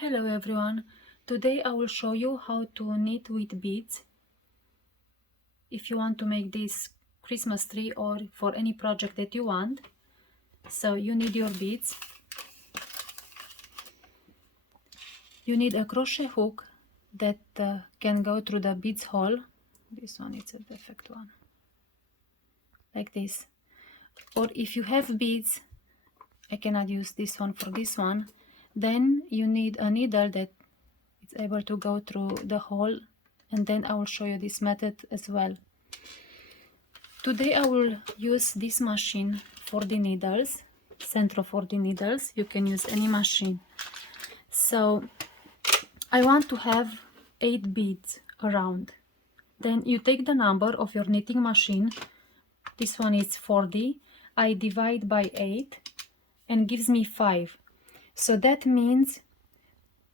Hello everyone, today I will show you how to knit with beads. If you want to make this Christmas tree or for any project that you want. So you need your beads. You need a crochet hook that can go through the beads hole. This one is a defect one. Like this. Or if you have beads, I cannot use this one for this one, then you need a needle that is able to go through the hole, and then I will show you this method as well. Today I will use this machine for the needles, Sentro for the needles. You can use any machine. So I want to have 8 beads around. Then you take the number of your knitting machine. This one is 40. I divide by 8 and gives me 5. So that means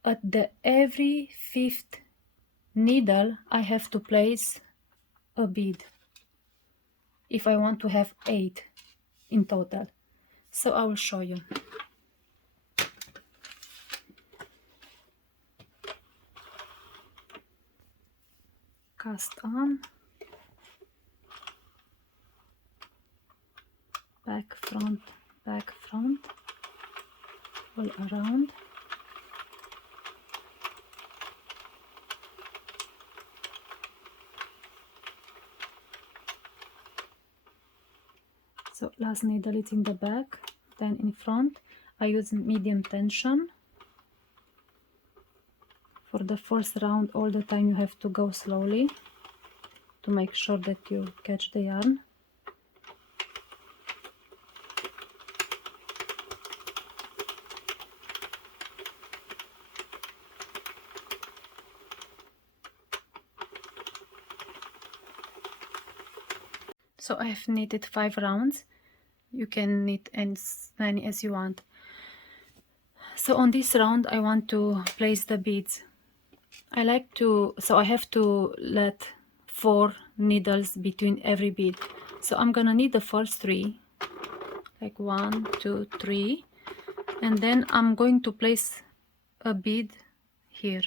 at the every 5th needle I have to place a bead if I want to have 8 in total. So I will show you. Cast on, back, front, all around. So last needle is in the back, then in front. I use medium tension. For the first round, all the time you have to go slowly to make sure that you catch the yarn. So I have knitted 5 rounds. You can knit as many as you want. So on this round I want to place the beads. I have to let 4 needles between every bead. So I'm gonna knit the first 3, like 1, 2, 3, and then I'm going to place a bead here.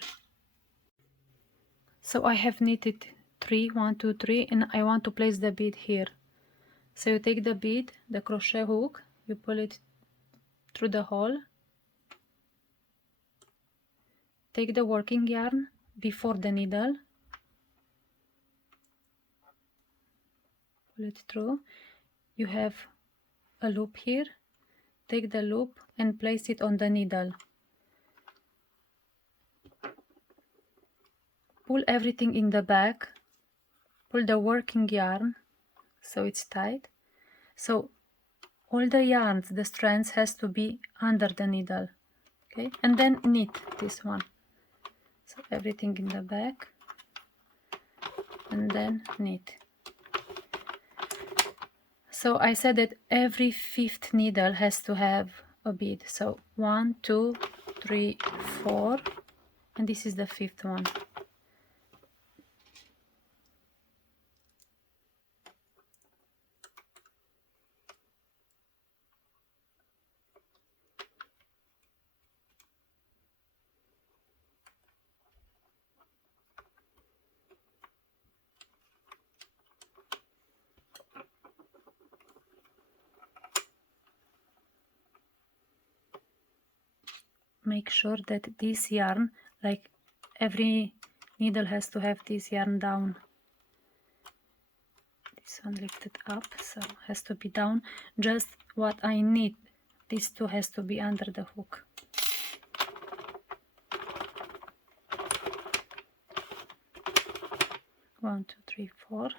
So I have knitted 3, 1, 2, 3, and I want to place the bead here. So you take the bead, the crochet hook, you pull it through the hole, take the working yarn before the needle, pull it through. You have a loop here, take the loop and place it on the needle. Pull everything in the back, pull the working yarn so it's tight. So all the yarns, the strands has to be under the needle, okay? And then knit this one. So everything in the back and then knit. So I said that every 5th needle has to have a bead. So 1, 2, 3, 4, and this is the 5th one. Make sure that this yarn, like every needle has to have this yarn down. This one lifted up, so has to be down. Just what I need. These 2 has to be under the hook. One, 2, 3, 4.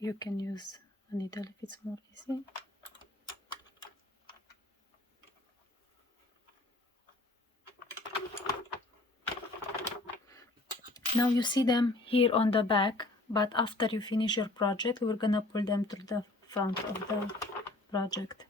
you can use a needle if it's more easy. Now you see them here on the back, but after you finish your project, we're gonna pull them to the front of the project.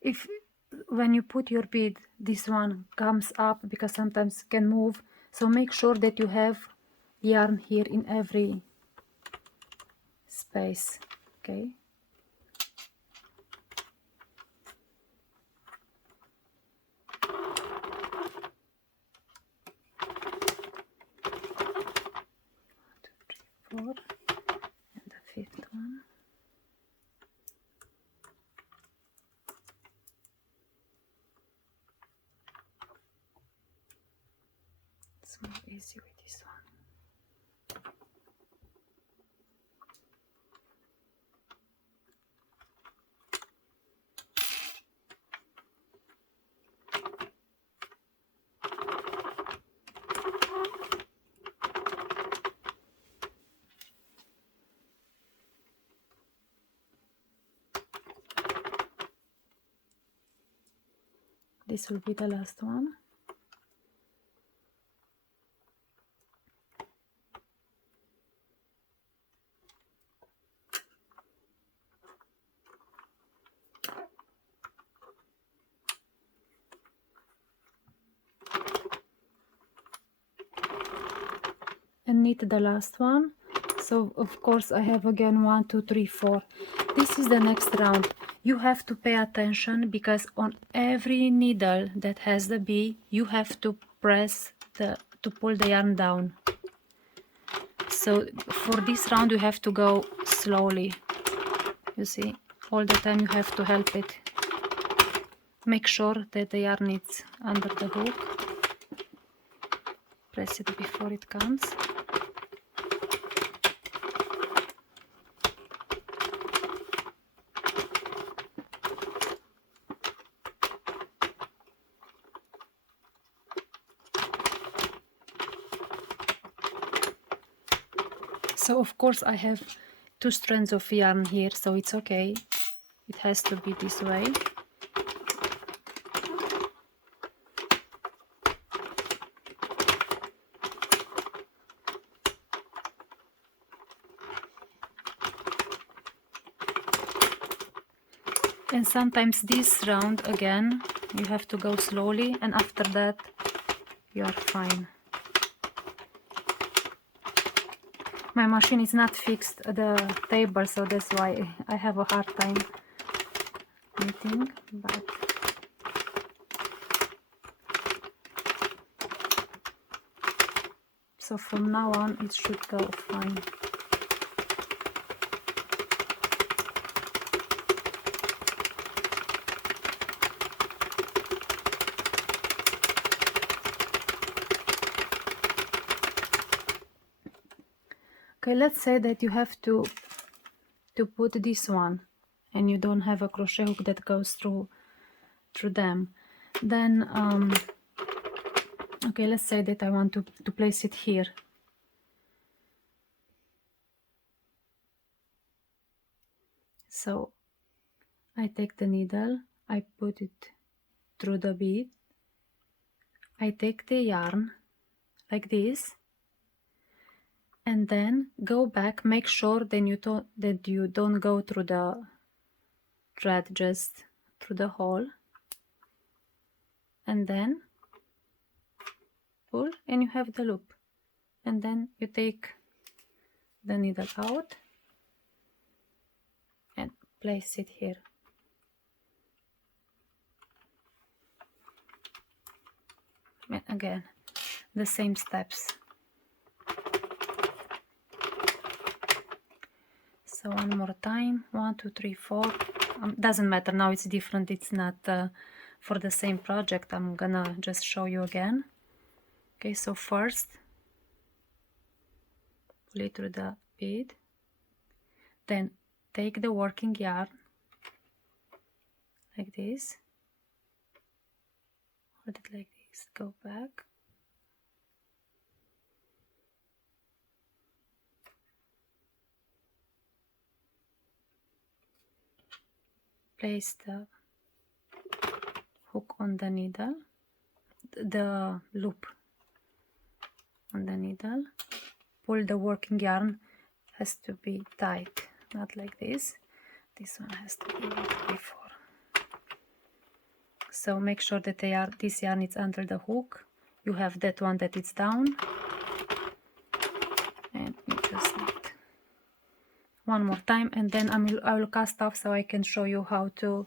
If when you put your bead, this one comes up because sometimes it can move, so make sure that you have yarn here in every space. Okay. Four, and the fifth one. It's more easy with this one. This will be the last one. And knit the last one. So of course I have again 1, 2, 3, 4. This is the next round. You have to pay attention because on every needle that has the bee, you have to press to pull the yarn down. So for this round you have to go slowly. You see, all the time you have to help it. Make sure that the yarn is under the hook. Press it before it comes. So of course I have 2 strands of yarn here, so it's okay. It has to be this way. And sometimes this round again you have to go slowly, and after that you are fine. My machine is not fixed at the table, so that's why I have a hard time knitting, but so from now on it should go fine. Okay, let's say that you have to put this one and you don't have a crochet hook that goes through them. Then okay, let's say that I want to place it here. So I take the needle, I put it through the bead, I take the yarn like this, and then go back. Make sure then that you don't go through the thread, just through the hole, and then pull and you have the loop, and then you take the needle out and place it here. again the same steps. So one more time, 1 2 3 4. Doesn't matter, now it's different, it's not for the same project. I'm gonna just show you again. Okay, so first pull it through the bead, then take the working yarn like this, hold it like this, go back, place the hook on the needle, the loop on the needle, pull the working yarn, has to be tight, not like this. This one has to be like before. So make sure that this yarn is under the hook. You have that one that is down, and you just need one more time, and then I will cast off so I can show you how to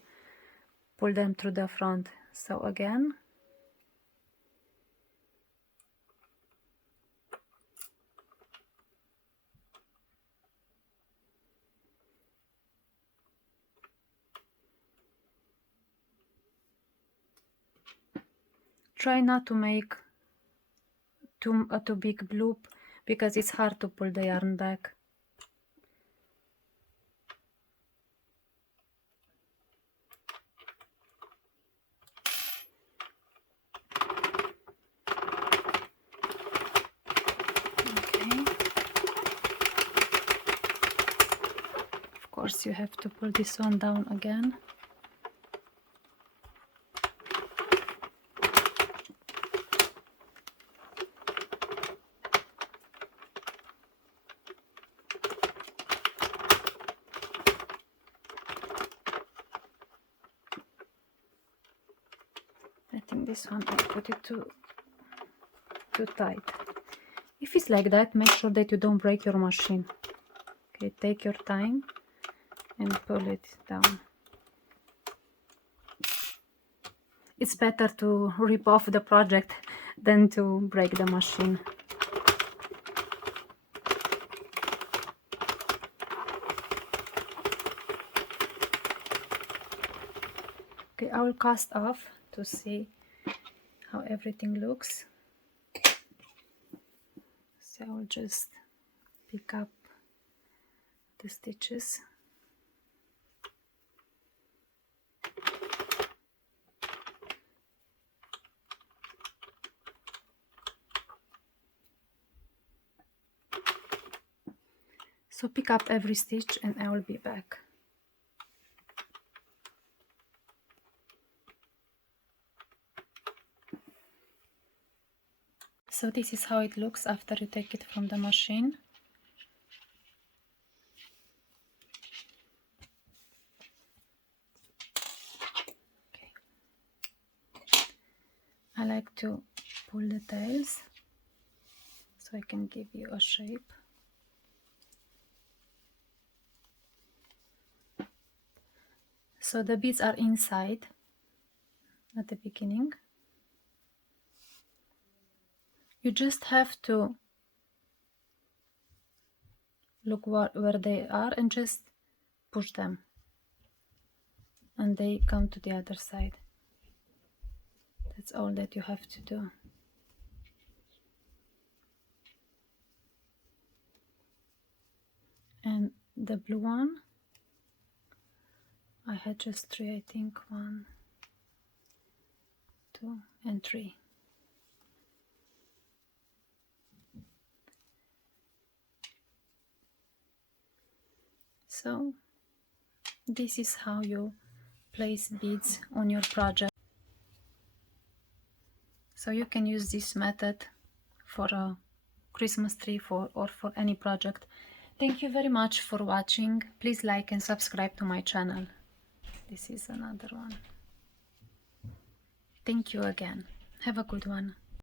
pull them through the front. So again, try not to make too big loop because it's hard to pull the yarn back. Okay. Of course you have to pull this one down again. I think this one I put it too tight. If it's like that, make sure that you don't break your machine. Okay, take your time and pull it down. It's better to rip off the project than to break the machine. Okay, I will cast off to see how everything looks. So I will just pick up the stitches. So pick up every stitch and I will be back. So this is how it looks after you take it from the machine. Okay. I like to pull the tails so I can give you a shape. So the beads are inside at the beginning. You just have to look where they are and just push them, and they come to the other side. That's all that you have to do. And the blue one, I had just 3, I think, 1, 2, and 3. So this is how you place beads on your project. So you can use this method for a Christmas tree or for any project. Thank you very much for watching. Please like and subscribe to my channel. This is another one. Thank you again. Have a good one.